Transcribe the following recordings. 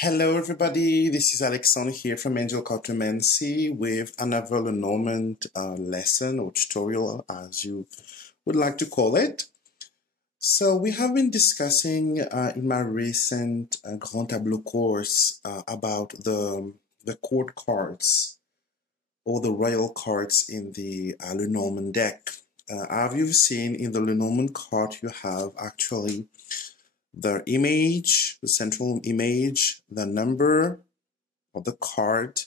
Hello, everybody. This is Alexandre here from Angel Cartomancy with another Lenormand lesson or tutorial, as you would like to call it. So we have been discussing in my recent Grand Tableau course about the court cards or the royal cards in the Lenormand deck. As you've seen in the Lenormand card, you have actually the image, the central image, the number of the card,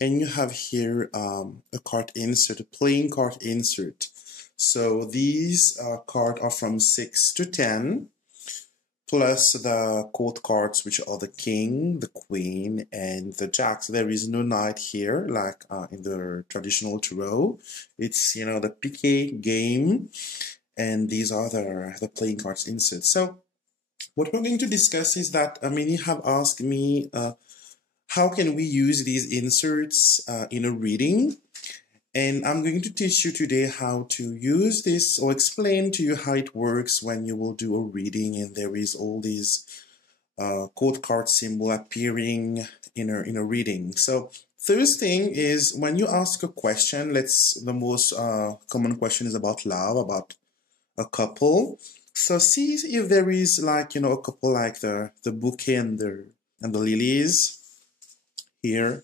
and you have here a card insert, a playing card insert. So these cards are from 6 to 10, plus the court cards, which are the king, the queen, and the jacks. There is no knight here, like in the traditional tarot. It's, the piquet game, and these are the playing cards insert. So what we're going to discuss is that many have asked me how can we use these inserts in a reading, and I'm going to teach you today how to use this or explain to you how it works when you will do a reading and there is all these code card symbol appearing in a reading. So first thing is when you ask a question, the most common question is about love, about a couple. So see if there is a couple like the bouquet and the lilies here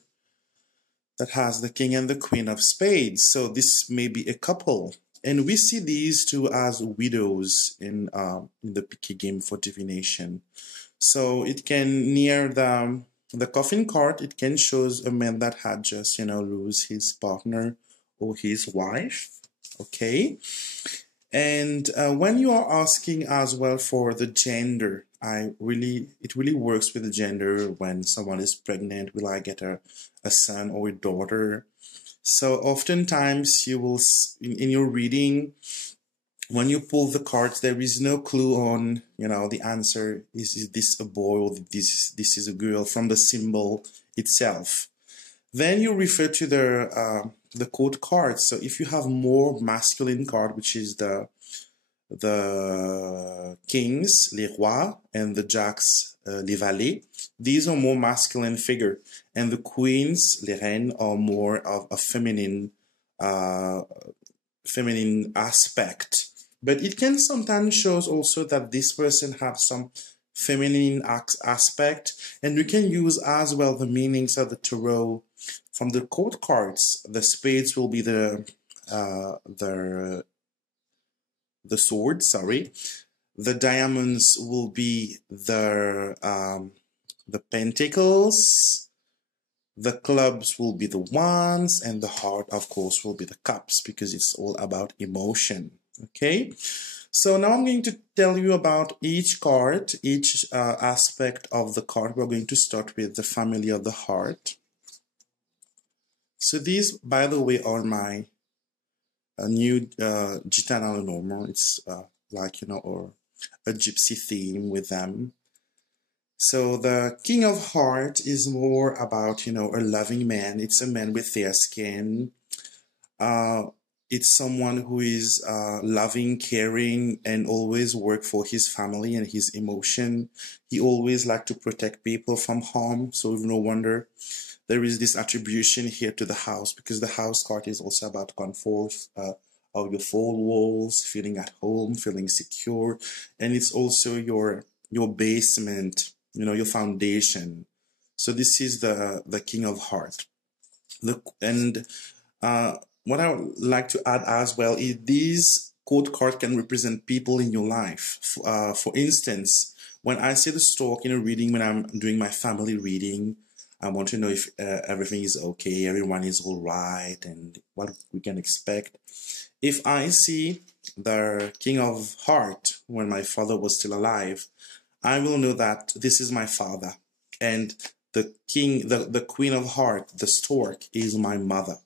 that has the king and the queen of spades. So this may be a couple, and we see these two as widows in the piquet game for divination. So it can near the coffin card, it can shows a man that had just lose his partner or his wife. Okay. And when you are asking as well for the gender, it really works with the gender. When someone is pregnant, will I get a son or a daughter? So oftentimes you will, in your reading, when you pull the cards, there is no clue on, the answer. Is this a boy or this is a girl from the symbol itself? Then you refer to the court cards. So if you have more masculine card, which is the kings, les rois, and the jacks, les valets, these are more masculine figure, and the queens, les reines, are more of a feminine aspect. But it can sometimes shows also that this person has some feminine aspect, and we can use as well the meanings of the tarot from the court cards. The spades will be the sword, sorry. The diamonds will be the pentacles. The clubs will be the wands, and the heart, of course, will be the cups, because it's all about emotion. Okay. So now I'm going to tell you about each card, each aspect of the card. We're going to start with the family of the heart. So these, by the way, are my new Gitana Lenormand. It's or a gypsy theme with them. So the King of Heart is more about, a loving man. It's a man with fair skin. It's someone who is loving, caring, and always work for his family and his emotion. He always like to protect people from harm. So no wonder there is this attribution here to the house, because the house card is also about comfort of your four walls, feeling at home, feeling secure. And it's also your basement, your foundation. So this is the King of Heart. What I would like to add as well is these code cards can represent people in your life. For instance, when I see the stork in a reading, when I'm doing my family reading, I want to know if everything is okay, everyone is all right, and what we can expect. If I see the King of Heart when my father was still alive, I will know that this is my father, and the Queen of Heart, the stork, is my mother.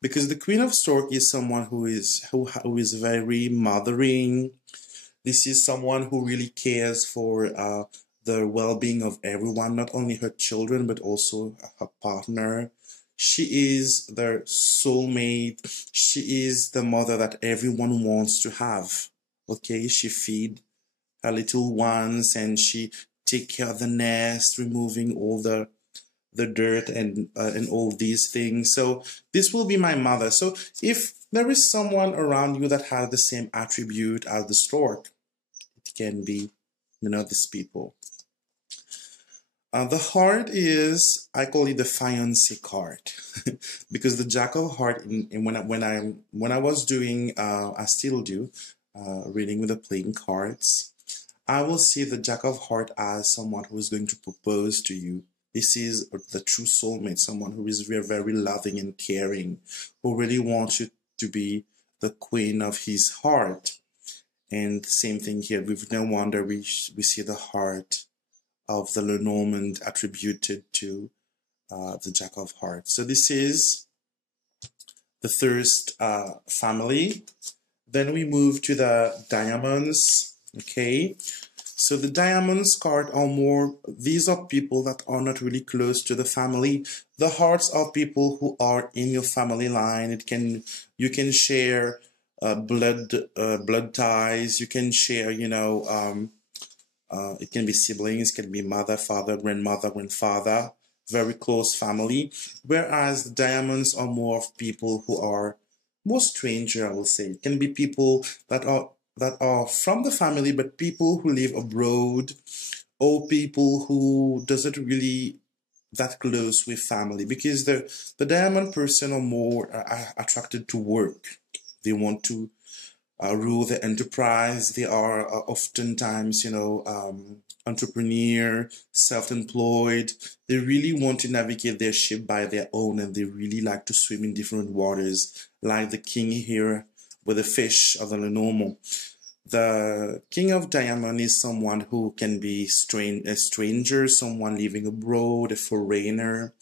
Because the Queen of Stork is someone who is very mothering. This is someone who really cares for the well-being of everyone, not only her children, but also her partner. She is their soulmate. She is the mother that everyone wants to have. Okay, she feeds her little ones, and she take care of the nest, removing all the dirt and all these things. So this will be my mother. So if there is someone around you that has the same attribute as the stork, it can be, these people. The heart is, I call it the fiancé card, because the Jack of Heart, when I was doing, I still do, reading with the playing cards, I will see the Jack of Heart as someone who is going to propose to you. This is the true soulmate, someone who is very, very loving and caring, who really wants you to be the queen of his heart. And same thing here, with no wonder we see the heart of the Lenormand attributed to the Jack of Hearts. So this is the first family. Then we move to the diamonds. Okay, so the diamonds card are more, these are people that are not really close to the family. The hearts are people who are in your family line. You can share blood ties. You can share, it can be siblings, it can be mother, father, grandmother, grandfather, very close family. Whereas the diamonds are more of people who are more stranger, I will say. It can be people that are from the family, but people who live abroad, or people who doesn't really that close with family, because the diamond person are more attracted to work. They want to rule the enterprise. They are oftentimes, entrepreneur, self-employed. They really want to navigate their ship by their own, and they really like to swim in different waters, like the king here with the fish of the Lenormand. The king of diamond is someone who can be a stranger, someone living abroad, a foreigner,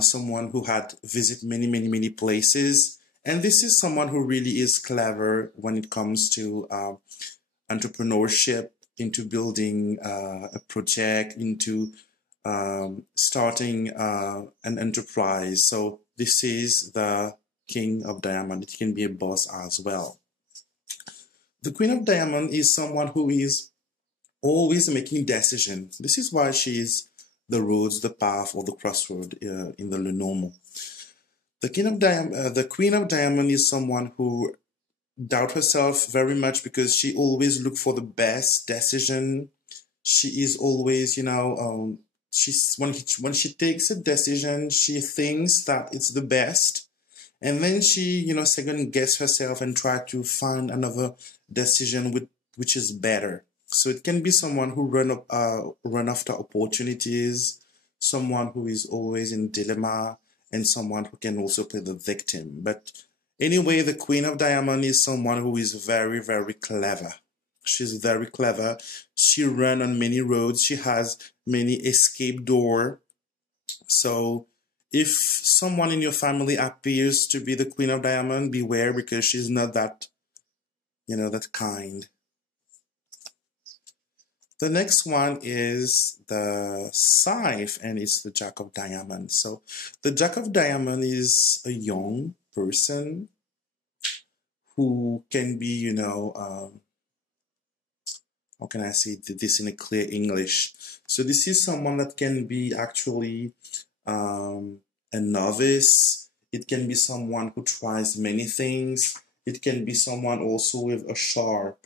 someone who had visited many, many, many places. And this is someone who really is clever when it comes to entrepreneurship, into building a project, into starting an enterprise. So this is the king of diamond. It can be a boss as well. The queen of diamond is someone who is always making decisions. This is why she is the roads, the path, or the crossroad in the Lenormand. The queen of diamond is someone who doubt herself very much, because she always look for the best decision. She is always, she's when she takes a decision, she thinks that it's the best, and then she, second guess herself and try to find another decision which is better. So it can be someone who run after opportunities, someone who is always in dilemma, and someone who can also play the victim. But anyway, the queen of diamond is someone who is very, very clever. She's very clever. She runs on many roads. She has many escape doors. So if someone in your family appears to be the queen of diamond, beware, because she's not that, that kind. The next one is the scythe, and it's the Jack of Diamond. So the Jack of Diamond is a young person who can be, how can I say this in a clear English? So this is someone that can be actually a novice. It can be someone who tries many things. It can be someone also with a sharp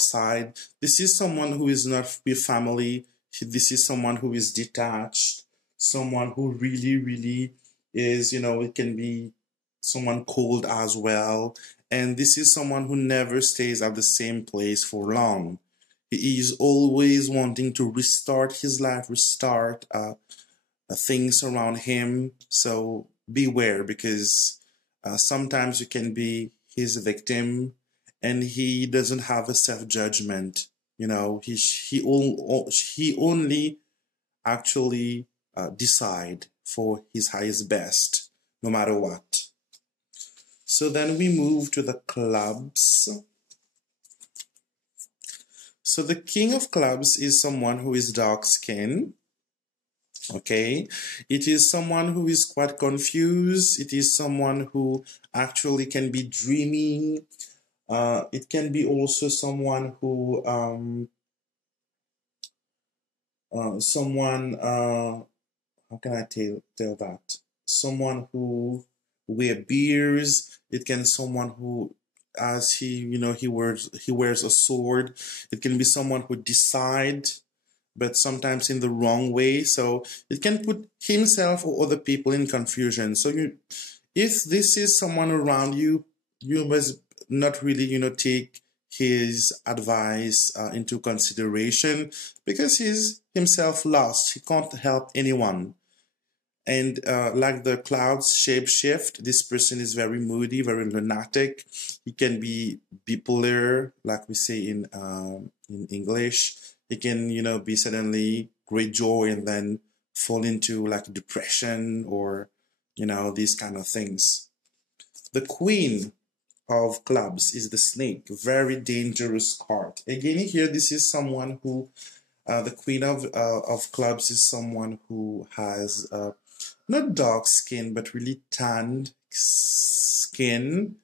side. This is someone who is not with family. This is someone who is detached, someone who really, really is, it can be someone cold as well. And this is someone who never stays at the same place for long. He is always wanting to restart his life, restart things around him. So beware, because sometimes you can be his victim, and he doesn't have a self-judgment. He only actually decide for his highest best, no matter what. So then we move to the clubs. So the king of clubs is someone who is dark skinned. Okay, it is someone who is quite confused. It is someone who actually can be dreaming. It can be also someone who someone how can I tell that? Someone who wear beers. It can someone who, as he wears a sword. It can be someone who decide, but sometimes in the wrong way. So it can put himself or other people in confusion. So if this is someone around you, you must not really, take his advice into consideration, because he's himself lost. He can't help anyone. And like the clouds shape shift, this person is very moody, very lunatic. He can be bipolar, like we say in English. He can, be suddenly great joy and then fall into like depression, or, these kind of things. The queen of clubs is the snake, very dangerous card. Again, here, this is someone who, the queen of clubs is someone who has not dark skin, but really tanned skin.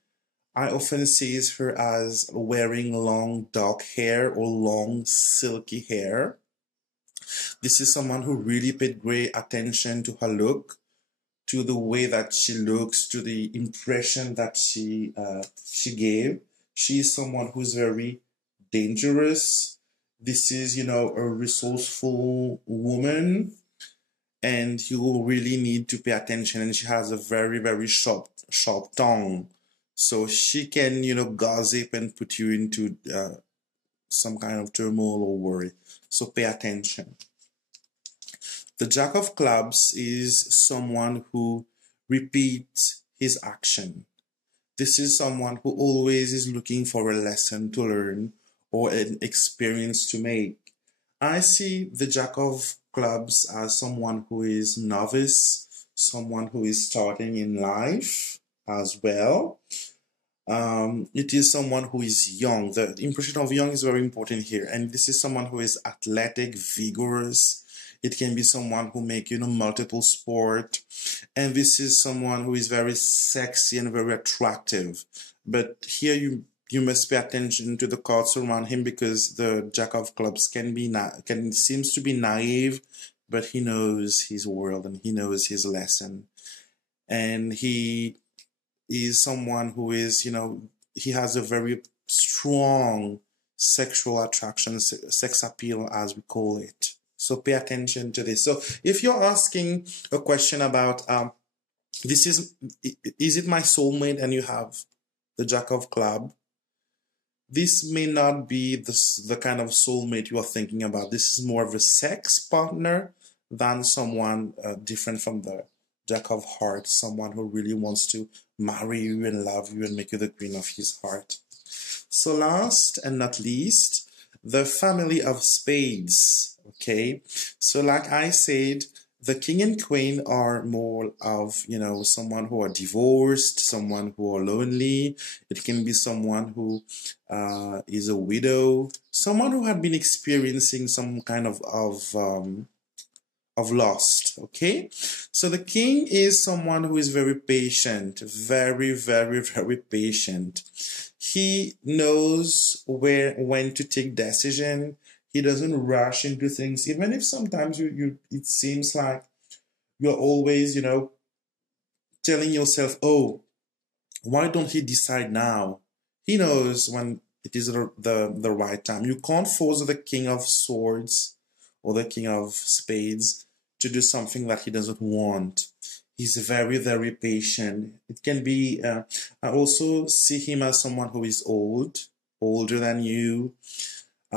I often sees her as wearing long dark hair or long silky hair. This is someone who really paid great attention to her look, to the way that she looks, to the impression that she gave. She is someone who's very dangerous. This is, a resourceful woman, and you will really need to pay attention. And she has a very, very sharp tongue, so she can, gossip and put you into some kind of turmoil or worry. So pay attention. The Jack of Clubs is someone who repeats his action. This is someone who always is looking for a lesson to learn or an experience to make. I see the Jack of Clubs as someone who is novice, someone who is starting in life as well. It is someone who is young. The impression of young is very important here. And this is someone who is athletic, vigorous. It can be someone who make, multiple sport. And this is someone who is very sexy and very attractive. But here you must pay attention to the cards around him, because the Jack of Clubs seems to be naive, but he knows his world and he knows his lesson. And he is someone who is, he has a very strong sexual attraction, sex appeal, as we call it. So pay attention to this. So if you're asking a question about, this is it my soulmate, and you have the Jack of Club, this may not be the kind of soulmate you are thinking about. This is more of a sex partner than someone different from the Jack of Hearts, someone who really wants to marry you and love you and make you the queen of his heart. So last and not least, the family of Spades. Okay, so like I said, the king and queen are more of, someone who are divorced, someone who are lonely. It can be someone who is a widow, someone who had been experiencing some kind of lost. Okay, so the king is someone who is very patient, very, very, very patient. He knows when to take decision. He doesn't rush into things, even if sometimes it seems like you're always, telling yourself, oh, why don't he decide now? He knows when it is the right time. You can't force the king of swords or the king of spades to do something that he doesn't want. He's very, very patient. It can be, I also see him as someone who is older than you.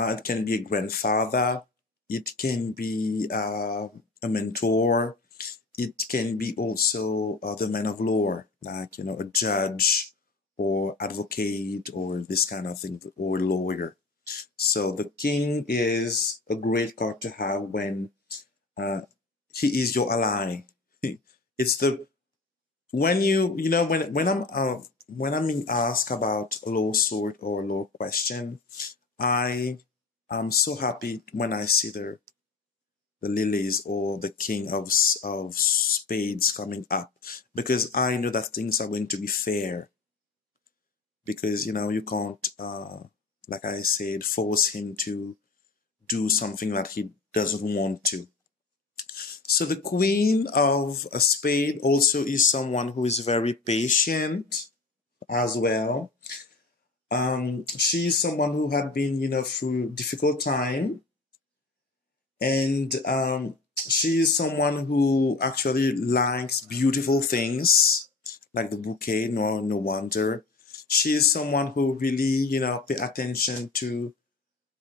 It can be a grandfather. It can be a mentor. It can be also the man of law, like, a judge or advocate or this kind of thing, or lawyer. So the king is a great card to have when he is your ally. It's the when when I'm being asked about a law sort or law question, I am so happy when I see the lilies or the king of spades coming up, because I know that things are going to be fair. because you can't, like I said, force him to do something that he doesn't want to. So the Queen of a Spade also is someone who is very patient as well. She is someone who had been, through difficult time, and she is someone who actually likes beautiful things, like the bouquet. No wonder. She is someone who really, pay attention to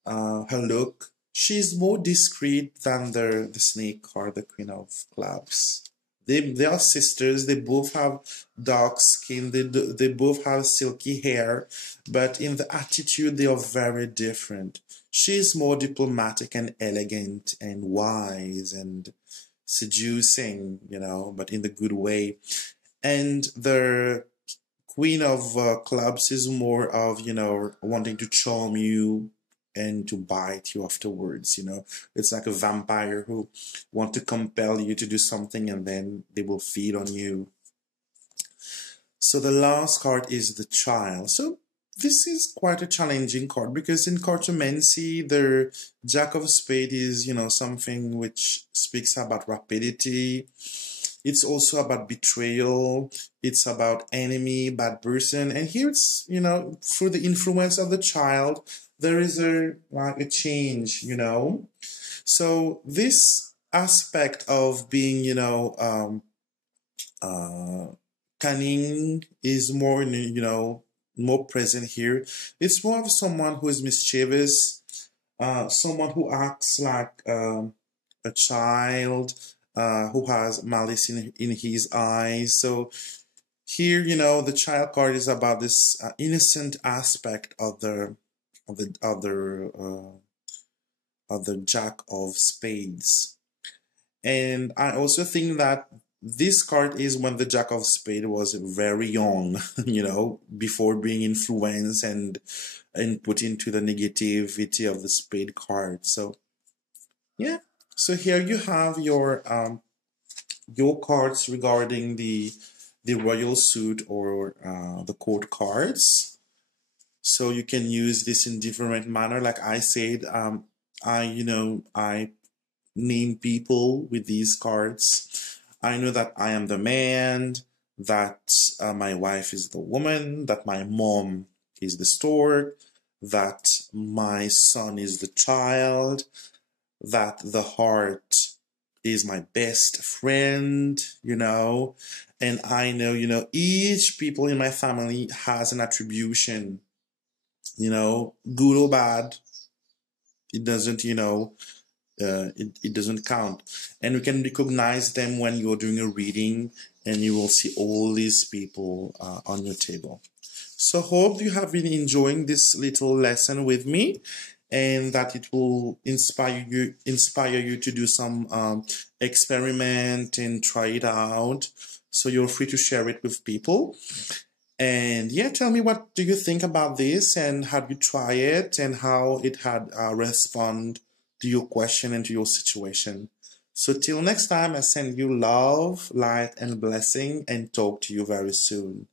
her look. She's more discreet than the snake card, the Queen of Clubs. They are sisters. They both have dark skin. They both have silky hair, but in the attitude they are very different. She's more diplomatic and elegant and wise and seducing, but in the good way. And the Queen of Clubs is more of, wanting to charm you and to bite you afterwards. It's like a vampire who want to compel you to do something, and then they will feed on you. So the last card is the Child. So this is quite a challenging card, because in cartomancy, the Jack of Spades is, something which speaks about rapidity. It's also about betrayal. It's about enemy, bad person. And here it's, through the influence of the Child, there is a change, So this aspect of being, cunning is more, more present here. It's more of someone who is mischievous, someone who acts like a child, who has malice in his eyes. So here, the Child card is about this innocent aspect of the Jack of Spades. And I also think that this card is when the Jack of Spades was very young, before being influenced and put into the negativity of the Spade card. So yeah. So here you have your cards regarding the royal suit or the court cards. So you can use this in different manner. Like I said, I name people with these cards. I know that I am the man, that my wife is the woman, that my mom is the stork, that my son is the child, that the heart is my best friend, and I know, each people in my family has an attribution, good or bad. It doesn't, it doesn't count. And you can recognize them when you're doing a reading, and you will see all these people on your table. So hope you have been enjoying this little lesson with me, and that it will inspire you to do some experiment and try it out. So you're free to share it with people. And yeah, tell me, what do you think about this, and have you tried it, and how it had respond to your question and to your situation. So till next time, I send you love, light, and blessing, and talk to you very soon.